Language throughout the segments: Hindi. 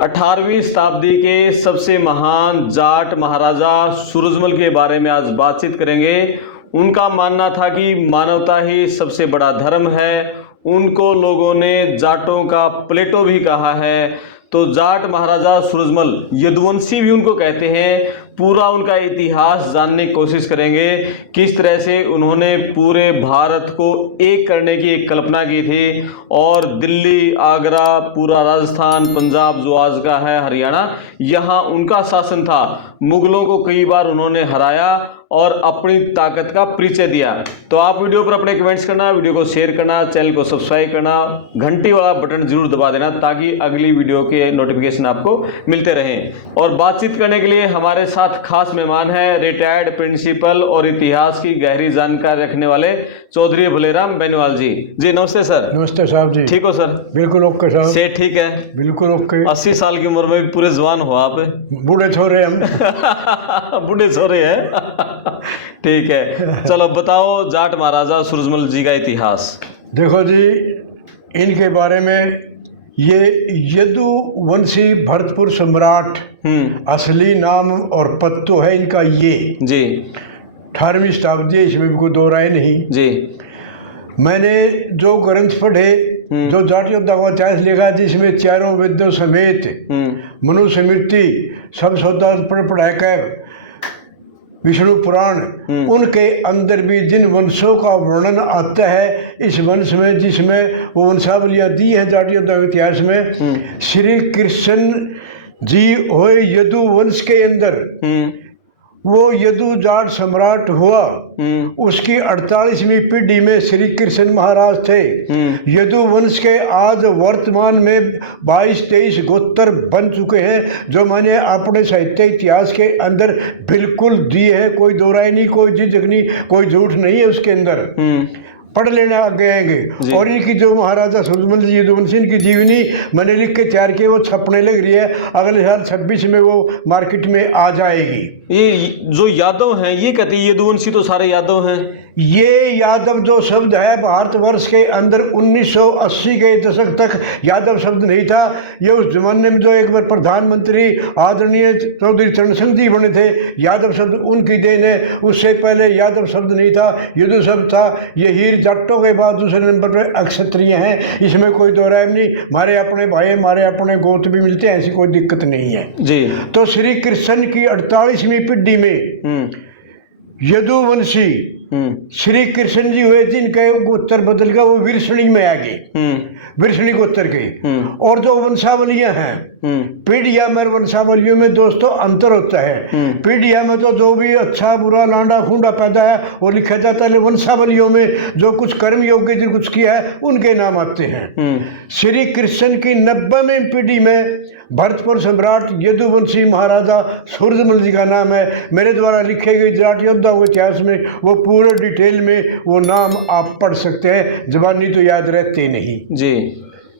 18वीं शताब्दी के सबसे महान जाट महाराजा सूरजमल के बारे में आज बातचीत करेंगे। उनका मानना था कि मानवता ही सबसे बड़ा धर्म है। उनको लोगों ने जाटों का प्लेटो भी कहा है। तो जाट महाराजा सूरजमल, यदुवंशी भी उनको कहते हैं। पूरा उनका इतिहास जानने की कोशिश करेंगे, किस तरह से उन्होंने पूरे भारत को एक करने की एक कल्पना की थी और दिल्ली, आगरा, पूरा राजस्थान, पंजाब जो आज का है हरियाणा, यहाँ उनका शासन था। मुगलों को कई बार उन्होंने हराया और अपनी ताकत का परिचय दिया। तो आप वीडियो पर अपने कमेंट्स करना, वीडियो को शेयर करना, चैनल को सब्सक्राइब करना, घंटी वाला बटन जरूर दबा देना ताकि अगली वीडियो के नोटिफिकेशन आपको मिलते रहें। और बातचीत करने के लिए हमारे साथ खास मेहमान हैं, रिटायर्ड प्रिंसिपल और इतिहास की गहरी जानकारी रखने वाले चौधरी भलेराम बेनीवाल जी। जी नमस्ते सर। नमस्ते साहब जी। ठीक हो सर? बिल्कुल ओके साहब। से ठीक है? बिल्कुल ओके। 80 साल की उम्र में भी पूरे जवान हो आप। बूढ़े छोरे हम। बूढ़े छोरे हैं। ठीक है, चलो बताओ जाट महाराजा सूरजमल जी का इतिहास। देखो जी, इनके बारे में ये यदुवंशी भरतपुर सम्राट असली नाम और पद तो है इनका ये जी। 18वीं शताब्दी, इसमें भी कोई दो राय नहीं जी। मैंने जो ग्रंथ पढ़े, जो जाट योद्धा का इतिहास लिखा, जिसमें चारों वेदों समेत मनुस्मृति सब सौदा पढ़ाकर विष्णु पुराण, उनके अंदर भी जिन वंशों का वर्णन आता है, इस वंश में जिसमें वो वंशावलियाँ दी हैं जाट योद्धा के इतिहास में, श्री कृष्ण जी हुए यदु वंश के अंदर। वो यदु जाट सम्राट हुआ, उसकी 48वीं पीढ़ी में श्री कृष्ण महाराज थे। यदु वंश के आज वर्तमान में 22-23 गोत्र बन चुके हैं, जो मैंने अपने साहित्य इतिहास के अंदर बिल्कुल दिए है। कोई दो राय नहीं, कोई झिझक नहीं, कोई झूठ नहीं है उसके अंदर। पढ़ लेना आगे आएंगे। और इनकी जो महाराजा सूरजमल जी यदुवंशी, इनकी जीवनी मैंने लिख के तैयार की, वो छपने लग रही है। अगले साल 26 में वो मार्केट में आ जाएगी। ये जो यादव हैं ये कहते हैं यदुवंशी तो सारे यादव हैं। ये यादव जो शब्द है, भारतवर्ष के अंदर 1980 के दशक तक यादव शब्द नहीं था। ये उस जमाने में जो एक बार प्रधानमंत्री आदरणीय चौधरी चरण सिंह जी बने थे, यादव शब्द उनकी देन है। उससे पहले यादव शब्द नहीं था, यदु शब्द था। ये हीर जाटों के बाद दूसरे नंबर पर अक्षत्रिय हैं, इसमें कोई दो राय नहीं। हमारे अपने भाई, हमारे अपने गोत्र भी मिलते हैं, ऐसी कोई दिक्कत नहीं है जी। तो श्री कृष्ण की 48वीं पीढ़ी में यदुवंशी श्री कृष्ण जी हुए, जिनके गोत्र बदल का वो विरसणी में आ गए, विरसणी गोत्र के। और जो वंशावलियां हैं, पीढ़िया में वंशावलियों में दोस्तों अंतर होता है। पीढ़िया में तो जो भी अच्छा बुरा लांडा खूंडा पैदा है वो लिखा जाता है। वंशावलियों में जो कुछ कर्म योग्य जो कुछ किया है उनके नाम आते हैं। श्री कृष्ण की 90वीं पीढ़ी में भरतपुर सम्राट यदुवंशी महाराजा सूरजमल जी का नाम है। मेरे द्वारा लिखे गए जाट योद्धा के इतिहास में वो पूरे डिटेल में वो नाम आप पढ़ सकते हैं। जबानी तो याद रहते नहीं जी।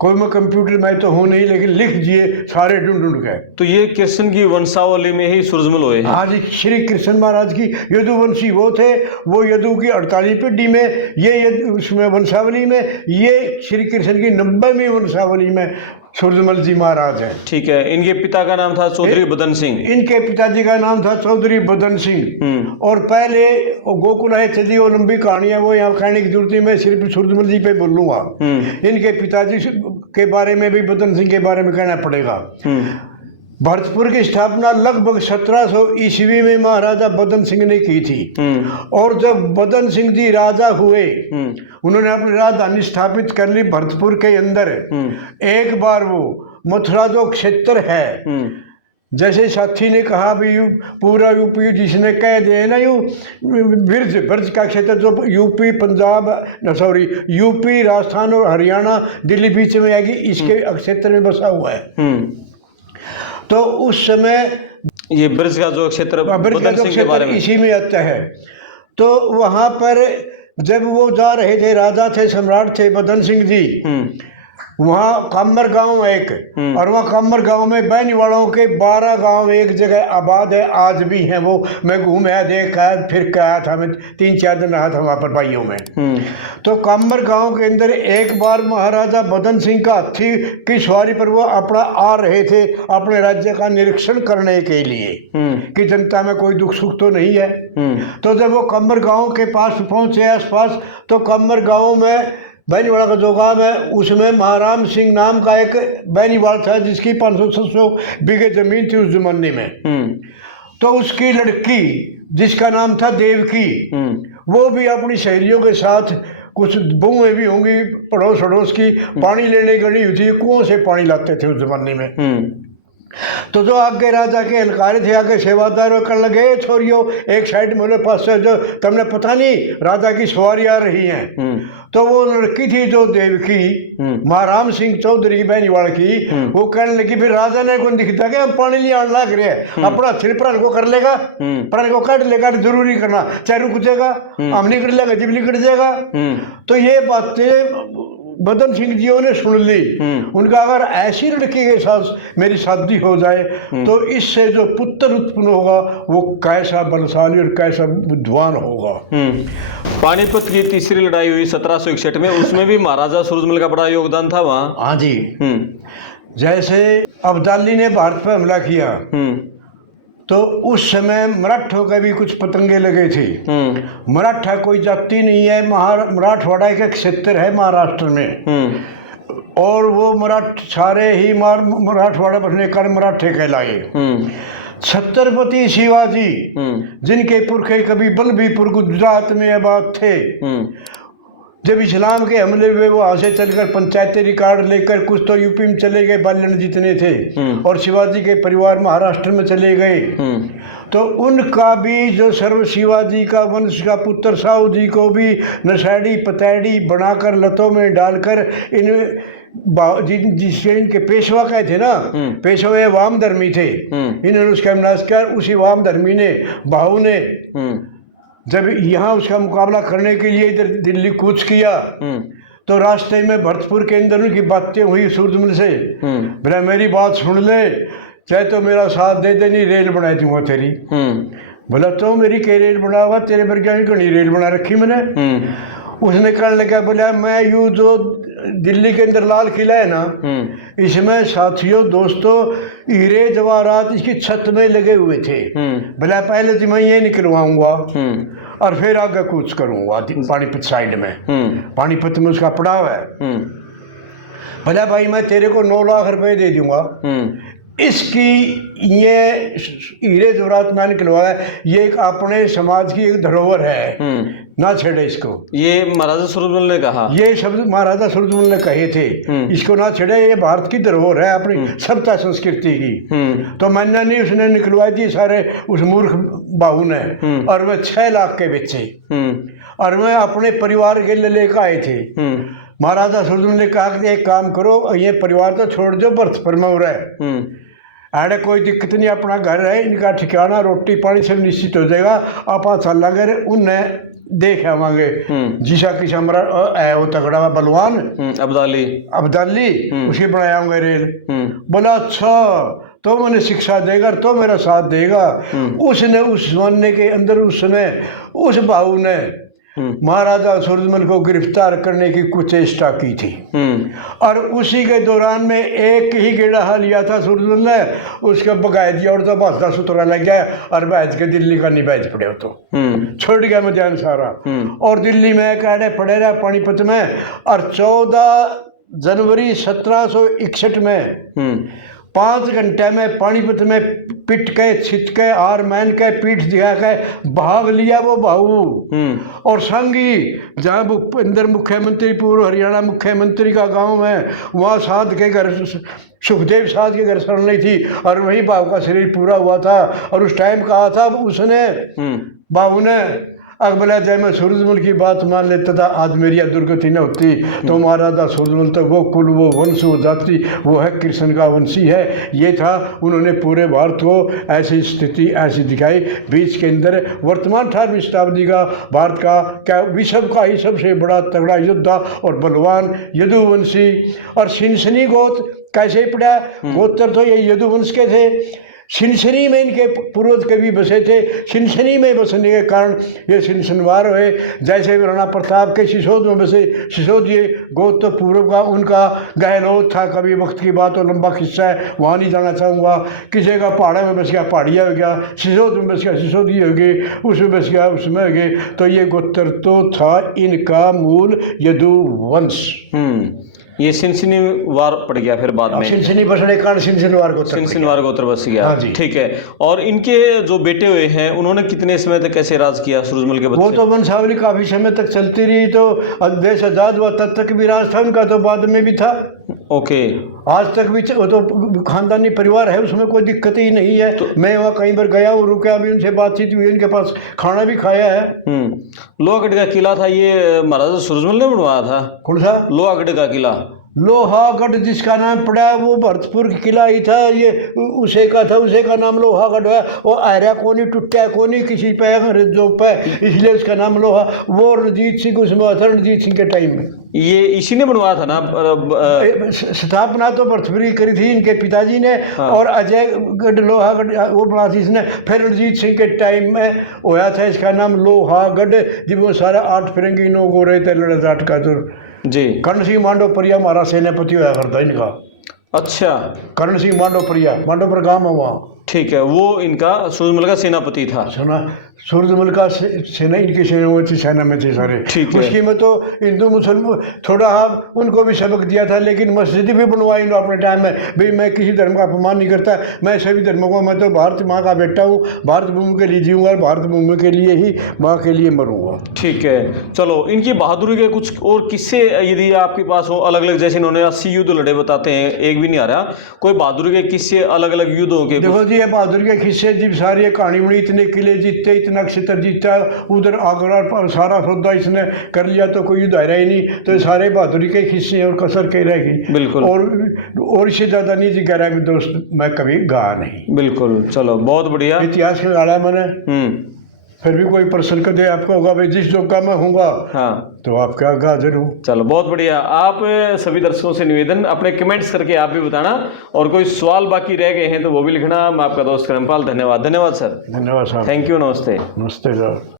कोई मैं कंप्यूटर में तो हूँ नहीं, लेकिन लिख दिए सारे ढूंढ ढूंढ के। तो ये कृष्ण की वंशावली में ही सूरजमल हुए हैं। हाँ जी, श्री कृष्ण महाराज की यदुवंशी वो थे। वो यदु की 48वीं पीढ़ी में, ये उसमें वंशावली में, ये श्री कृष्ण की 90वीं वंशावली में सूरजमल जी महाराज हैं। ठीक है। इनके पिता का नाम था चौधरी बदन सिंह। इनके पिताजी का नाम था चौधरी बदन सिंह। और पहले गोकुल है चली, वो लंबी कहानियां, वो यहाँ कहने की जरूरत नहीं, मैं सिर्फ सूरजमल जी पे बोलूंगा। इनके पिताजी के बारे में भी, बदन सिंह के बारे में कहना पड़ेगा। भरतपुर की स्थापना लगभग 1700 ईस्वी में महाराजा बदन सिंह ने की थी। और जब बदन सिंह जी राजा हुए, उन्होंने अपनी राजधानी स्थापित कर ली भरतपुर के अंदर। एक बार वो मथुरा जो क्षेत्र है, जैसे साथी ने कहा भी पूरा यूपी, जिसने कह दिया ना, ब्रज का क्षेत्र जो UP, Punjab, sorry UP, Rajasthan और हरियाणा, दिल्ली बीच में आएगी, इसके क्षेत्र में बसा हुआ है। तो उस समय ये ब्रज का जो क्षेत्र, बदन सिंह के बारे में इसी में आता है। तो वहाँ पर जब वो जा रहे थे, राजा थे, सम्राट थे बदन सिंह जी, वहाँ कामर गांव एक, और वहाँ कामर गांव में बहनी वालों के 12 गांव एक जगह आबाद है, आज भी हैं वो। मैं घूम आया, देख आया, फिर के आया था, मैं 3-4 दिन रहा था वहाँ पर भाइयों में। तो कामर गांव के अंदर एक बार महाराजा बदन सिंह का हाथी की सवारी पर वो अपना आ रहे थे अपने राज्य का निरीक्षण करने के लिए कि जनता में कोई दुख सुख तो नहीं है। तो जब वो कामर गांव के पास पहुंचे आसपास, तो कामर गांव में बैनीवाड़ा का जो गाँव है उसमें महाराम सिंह नाम का एक बैनीवाड़ था जिसकी 500-600 बीघे जमीन थी उस जमाने में। तो उसकी लड़की जिसका नाम था देवकी, वो भी अपनी सहेलियों के साथ, कुछ बहुएं भी होंगी पड़ोस अड़ोस की, पानी लेने गई हुई थी, कुओं से पानी लाते थे उस जमाने में। तो जो आगे राजा के हलकारी थे, आगे सेवादार करने लगे, छोरियो एक साइड मेरे पास से, जो तुमने पता नहीं राजा की सवारी आ रही है। तो वो लड़की थी जो देवकी, महाराम सिंह चौधरी बैनीवाड़ की, वो कहने लगी फिर राजा ने कौन दिखता कि हम पानी लिए आने लग रहे हैं, अपना सिर प्राण को कर लेगा, प्राण को काट लेगा, जरूरी करना, चाहे रुक जाएगा, हम निकल लेगा, जब निकल जाएगा। तो ये बातें बदन सिंह जियों ने सुन ली। उनका अगर ऐसी लड़की के साथ मेरी शादी हो जाए तो इससे जो पुत्र उत्पन्न होगा वो कैसा बलशाली और कैसा विद्वान होगा। पानीपत की तीसरी लड़ाई हुई 1761 में, उसमें भी महाराजा सूरजमल का बड़ा योगदान था वहाँ। हाँ जी। जैसे अब्दाली ने भारत पर हमला किया तो उस समय मराठों के भी कुछ पतंगे लगे थे। मराठा कोई जाति नहीं है, मराठवाड़ा एक क्षेत्र है महाराष्ट्र में, और वो सारे ही मराठवाड़ा बसने कर मराठे कहलाए। छत्रपति शिवाजी जिनके पुरखे कभी बल्लभीपुर गुजरात में आबाद थे, जब इस्लाम के हमले हुए वो वहाँ से चलकर पंचायती रिकॉर्ड लेकर कुछ तो यूपी में चले गए, बालन जितने थे, और शिवाजी के परिवार महाराष्ट्र में चले गए। तो उनका भी जो सर्व शिवाजी का वंश का पुत्र साहू जी को भी नशैड़ी पतैड़ी बनाकर लतों में डालकर जिसके इनके पेशवा कहे थे ना, पेशवे वाम धर्मी थे, इन्होंने उसका विनाश किया। उसी वाम धर्मी ने बाहू ने जब यहाँ उसका मुकाबला करने के लिए इधर दिल्ली कूच किया तो रास्ते में भरतपुर के अंदर उनकी बातें हुई सूरजमल से, बोला मेरी बात सुन ले, चाहे तो मेरा साथ दे दे, नहीं रेल बना दूंगा तेरी। बोला तो मेरी क्या रेल बनाऊंगा, तेरे पर क्या नहीं रेल बना रखी मैंने। उसने कहने लगा, बोला मैं यूँ जो दिल्ली के अंदर लाल किला है ना, इसमें साथियों दोस्तों हीरे जवाहरात इसकी छत में लगे हुए थे। बोला पहले तो मैं ये निकलवाऊंगा और फिर आगे कूच करूंगा पानीपत साइड में, पानीपत में उसका पड़ाव है। बोला भाई मैं तेरे को 9 लाख रुपए दे दूंगा, इसकी ये हीरे जवाहरात ना निकलवाया, ये एक अपने समाज की एक धरोहर है, ना छेड़े इसको। ये महाराजा सूरजमल ने कहा, ये शब्द महाराजा सूरजमल ने कहे थे, इसको ना छेड़े, ये भारत की धरोहर है, अपनी सभ्यता संस्कृति की। तो मैंने नहीं, उसने निकलवा दी सारे उस मूर्ख बाहू ने, और वह 6 लाख के बेचे, और मैं अपने परिवार के लिए लेकर आए थे। महाराजा सूरजमल ने कहा कि एक काम करो, ये परिवार तो छोड़ दो, बर्थ पर में हो रहा है, अरे कोई दिक्कत नहीं, अपना घर है, इनका ठिकाना रोटी पानी सब निश्चित हो जाएगा, आप चलांगे उन्हें देख आवांगे। जिसा किसा हमारा है वो तगड़ा बलवान अब्दाली उसे बनाया रेल। बोला अच्छा तो मैंने शिक्षा देगा तो मेरा साथ देगा। उसने उस जमाने के अंदर उस समय उस बाहू ने महाराजा सूरजमल को गिरफ्तार करने की कुचेष्टा की थी, और उसी के दौरान में एक ही गेड़ा लिया था सूरजमल ने, उसके बगाए दिया और तो बस 10 उतरा लग गया, और बैठ के दिल्ली का नहीं बैठ पड़े, तो छोड़ गया मैदान सारा, और दिल्ली में कहने पड़े रहा पानीपत में। और 14 जनवरी 1761 में 5 घंटे में पानीपत में पिट के छिट के हार मान के पीठ दिखा के भाग लिया वो बाहू, और संगी जहाँ अंदर मुख्यमंत्री पूर्व हरियाणा मुख्यमंत्री का गांव है, वहाँ साध के घर सुखदेव साध के घर सरनाई थी, और वही बाहू का शरीर पूरा हुआ था। और उस टाइम कहा था उसने बाहू ने, अकबला जय मैं सूरजमल की बात मान लेता था, आज मेरी दुर्गति न होती। तो महाराजा सूरजमल तो वो कुल, वो वंश, वो जाति, वो है कृष्ण का वंशी है। ये था, उन्होंने पूरे भारत को ऐसी स्थिति ऐसी दिखाई। बीच के अंदर वर्तमान 18वीं शताब्दी का भारत का क्या विश्व का ही सबसे बड़ा तगड़ा योद्धा और बलवान यदुवंशी। और सिनसनी गोत्र कैसे पड़ा? गोत्र तो ये यदुवंश के थे। सिनसनी में इनके पूर्वज कवि बसे थे। सिनसनी में बसने के कारण ये सिनसनवार हुए। जैसे राणा प्रताप के सिसोद में बसे, सिसोद ये गोत्र पूर्व का उनका गहलोत था। कभी वक्त की बात और लंबा किस्सा है, वहाँ नहीं जाना चाहूँगा। किसी का पहाड़ में बस गया, पहाड़िया हो गया। सिसोद में बस गया, सिसोदी हो गए। उसमें बस गया, उसमें हो गए। तो ये गोत्र तो था इनका मूल यदुवंश। ये सिनसिनी वार पड़ गया फिर बाद में, सिनसनी बसने के कारण सिनसनवार गोत्र, सिनसिनवार गोत्र बस गया। हाँ जी। ठीक है। और इनके जो बेटे हुए हैं, उन्होंने कितने समय तक कैसे राज किया सूरजमल के बच्चे? वो तो वंशावली काफी समय तक चलती रही। तो देश आजाद हुआ तब तक भी राज था उनका, तो बाद में भी था। ओके। आज तक भी वो तो खानदानी परिवार है, उसमें कोई दिक्कत ही नहीं है। तो मैं वहाँ कहीं बार गया हूँ, रुका भी, उनसे बातचीत हुई, उनके पास खाना भी खाया है। लोहागढ़ का किला था, ये महाराजा सूरजमल ने बनवाया था। कौन सा? लोहागढ़ का किला। लोहागढ़ जिसका नाम पड़ा वो भरतपुर किला ही था। ये उसे का था, उसे का नाम लोहागढ़ है। वो आयरा कोनी टूटा कोनी किसी पे अंग्रेजों पे, इसलिए उसका नाम लोहा। वो रणजीत सिंह उसमें था, रणजीत सिंह के टाइम में ये इसी ने बनवाया था ना? स्थापना तो भरतपुर की करी थी इनके पिताजी ने। हाँ। और अजयगढ़ लोहागढ़ वो बना थी इसने। फिर रणजीत सिंह के टाइम में होया था इसका नाम लोहागढ़। जब वो सारा 8 फिरंगी लोग हो रहे थे लड़ा जाट का तो जी। कर्ण सिंह मांडोपरिया हमारा सेनापति हुआ करता इनका। अच्छा। कर्ण सिंह मांडोपरिया, मांडोपर गांव है वहाँ। ठीक है। वो इनका सूरजमल का सेनापति था। सुना, सूरजमल का सेना इनकी सेना में थे सारे। ठीक है। उसकी में तो हिंदू मुसलमान थोड़ा उनको भी सबक दिया था, लेकिन मस्जिद भी बनवाई इन्होंने अपने टाइम में। भाई मैं किसी धर्म का अपमान नहीं करता, मैं सभी धर्मों को, मैं तो भारत माँ का बेटा हूँ, भारत भूमि के लिए जीऊँगा, भारत भूमि के लिए ही माँ के लिए मरूँगा। ठीक है। चलो, इनकी बहादुरी के कुछ और किस्से यदि आपके पास हो अलग अलग, जैसे इन्होंने 80 युद्ध लड़े बताते हैं, एक भी नहीं आ रहा, कोई बहादुरी के किस्से अलग अलग युद्धों के? देखो जी, ये बहादुरी के किस्से जब सारी कहानी बनी, इतने किले जीते, इतना क्षेत्र जीता, उधर आगरा सारा सौदा इसने कर लिया, तो कोई युद्ध आया ही नहीं। तो ये सारे बहादुरी के किस्से और कसर के रह गई। बिल्कुल। और इससे ज्यादा नहीं जी कह रहा है दोस्त, मैं कभी गा नहीं। बिल्कुल। चलो, बहुत बढ़िया। इतिहास का गाड़ा मैंने। फिर भी कोई प्रश्न कर दे आपको होगा भाई जिस जोग का मैं हूँगा, हाँ, तो आप क्या हाजिर हूँ। चलो, बहुत बढ़िया। आप सभी दर्शकों से निवेदन, अपने कमेंट्स करके आप भी बताना, और कोई सवाल बाकी रह गए हैं तो वो भी लिखना। मैं आपका दोस्त करमपाल, धन्यवाद। धन्यवाद सर। धन्यवाद साहब। Thank you. नमस्ते। नमस्ते सर।